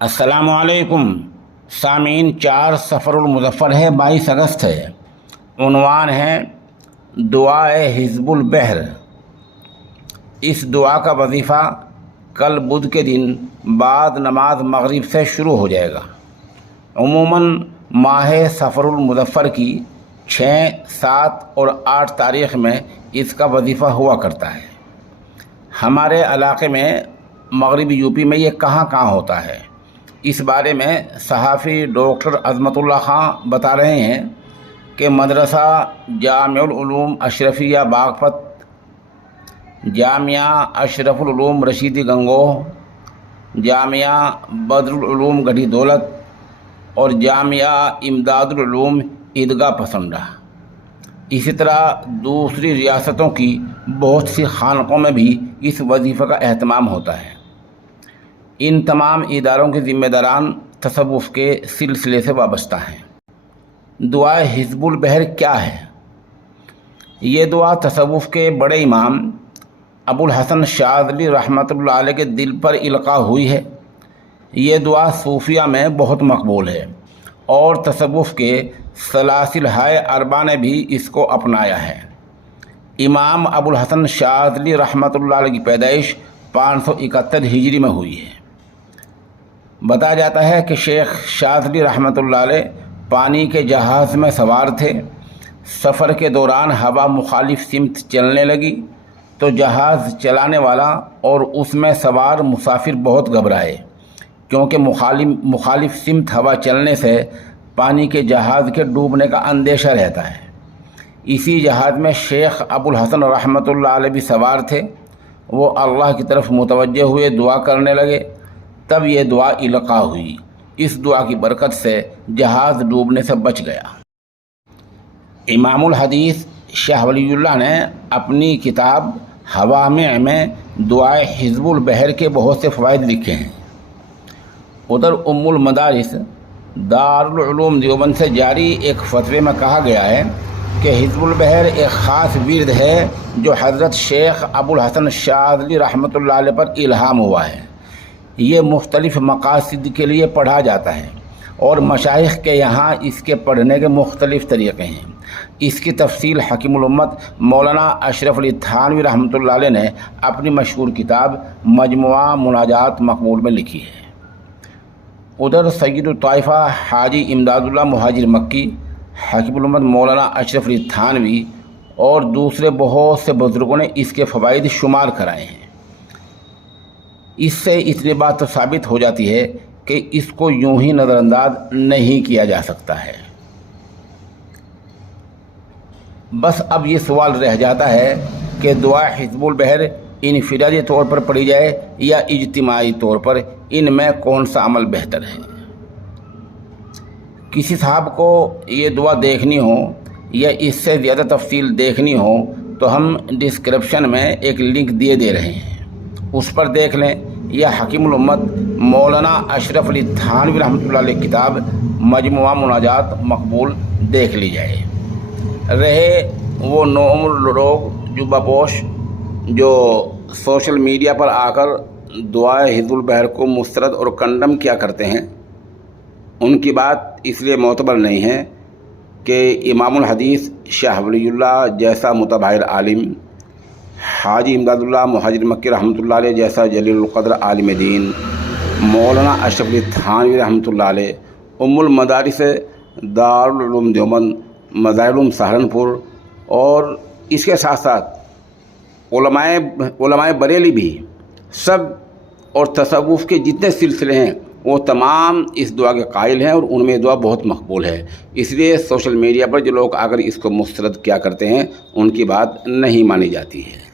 السلام علیکم سامعین، 4 صفر المظفر ہے، 22 اگست ہے۔ عنوان ہے دعائے حزب البحر۔ اس دعا کا وظیفہ کل بدھ کے دن بعد نماز مغرب سے شروع ہو جائے گا۔ عموماً ماہ صفر المظفر کی 6، 7 اور 8 تاریخ میں اس کا وظیفہ ہوا کرتا ہے۔ ہمارے علاقے میں مغربی یوپی میں یہ کہاں ہوتا ہے، اس بارے میں صحافی ڈاکٹر عظمت اللہ خان بتا رہے ہیں کہ مدرسہ جامع العلوم اشرفیہ باغپت، جامعہ اشرف العلوم رشیدی گنگوہ، جامعہ بدر العلوم گڑھی دولت اور جامعہ امداد العلوم عیدگاہ پسندہ، اسی طرح دوسری ریاستوں کی بہت سی خانقوں میں بھی اس وظیفے کا اہتمام ہوتا ہے۔ ان تمام اداروں کے ذمہ داران تصوف کے سلسلے سے وابستہ ہیں۔ دعائے حزب البحر کیا ہے؟ یہ دعا تصوف کے بڑے امام ابو الحسن شاذلی رحمۃ اللہ علیہ کے دل پر القاء ہوئی ہے۔ یہ دعا صوفیہ میں بہت مقبول ہے اور تصوف کے سلاسلۂ اربعہ نے بھی اس کو اپنایا ہے۔ امام ابو الحسن شاذلی رحمۃ اللہ علیہ کی پیدائش 571 ہجری میں ہوئی ہے۔ بتایا جاتا ہے کہ شیخ شاذلی رحمۃ اللہ علیہ پانی کے جہاز میں سوار تھے۔ سفر کے دوران ہوا مخالف سمت چلنے لگی تو جہاز چلانے والا اور اس میں سوار مسافر بہت گھبرائے، کیونکہ مخالف سمت ہوا چلنے سے پانی کے جہاز کے ڈوبنے کا اندیشہ رہتا ہے۔ اسی جہاز میں شیخ ابو الحسن رحمۃ اللہ علیہ بھی سوار تھے۔ وہ اللہ کی طرف متوجہ ہوئے دعا کرنے لگے، تب یہ دعا القاء ہوئی۔ اس دعا کی برکت سے جہاز ڈوبنے سے بچ گیا۔ امام الحدیث شاہ ولی اللہ نے اپنی کتاب حوامع میں دعائے حزب البحر کے بہت سے فوائد لکھے ہیں۔ ادھر ام المدارس دارالعلوم دیوبند سے جاری ایک فتوے میں کہا گیا ہے کہ حزب البحر ایک خاص ورد ہے جو حضرت شیخ ابو الحسن شاذلی رحمۃ اللہ علیہ پر الہام ہوا ہے۔ یہ مختلف مقاصد کے لیے پڑھا جاتا ہے اور مشائخ کے یہاں اس کے پڑھنے کے مختلف طریقے ہیں۔ اس کی تفصیل حکیم الامت مولانا اشرف علی تھانوی رحمۃ اللہ علیہ نے اپنی مشہور کتاب مجموعہ مناجات مقبول میں لکھی ہے۔ ادھر سید الطائفہ حاجی امداد اللہ مہاجر مکی، حکیم الامت مولانا اشرف علی تھانوی اور دوسرے بہت سے بزرگوں نے اس کے فوائد شمار کرائے ہیں۔ اس سے اتنی بات تو ثابت ہو جاتی ہے کہ اس کو یوں ہی نظر انداز نہیں کیا جا سکتا ہے۔ بس اب یہ سوال رہ جاتا ہے کہ دعا حزب البحر انفرادی طور پر پڑھی جائے یا اجتماعی طور پر، ان میں کون سا عمل بہتر ہے؟ کسی صاحب کو یہ دعا دیکھنی ہو یا اس سے زیادہ تفصیل دیکھنی ہو تو ہم ڈسکرپشن میں ایک لنک دے رہے ہیں، اس پر دیکھ لیں، یا حکیم الامت مولانا اشرف علی تھانوی رحمۃ اللہ علیہ کتاب مجموعہ مناجات مقبول دیکھ لی جائے۔ رہے وہ نوعمر لوگ جبہ پوش جو سوشل میڈیا پر آ کر دعائے حزب البحر کو مسترد اور کنڈم کیا کرتے ہیں، ان کی بات اس لیے معتبر نہیں ہے کہ امام الحدیث شاہ ولی اللہ جیسا متبحر عالم، حاجی امداد اللہ مہاجر مکی رحمۃ اللہ علیہ جیسا جلیل القدر عالم دین، مولانا اشرف علی تھانوی رحمۃ اللہ علیہ، ام المدارس دارالعلوم دیوبند، مظاہر العلوم سہارنپور اور اس کے ساتھ ساتھ علماء بریلی بھی سب، اور تصوف کے جتنے سلسلے ہیں وہ تمام اس دعا کے قائل ہیں اور ان میں دعا بہت مقبول ہے۔ اس لیے سوشل میڈیا پر جو لوگ اگر اس کو مسترد کیا کرتے ہیں ان کی بات نہیں مانی جاتی ہے۔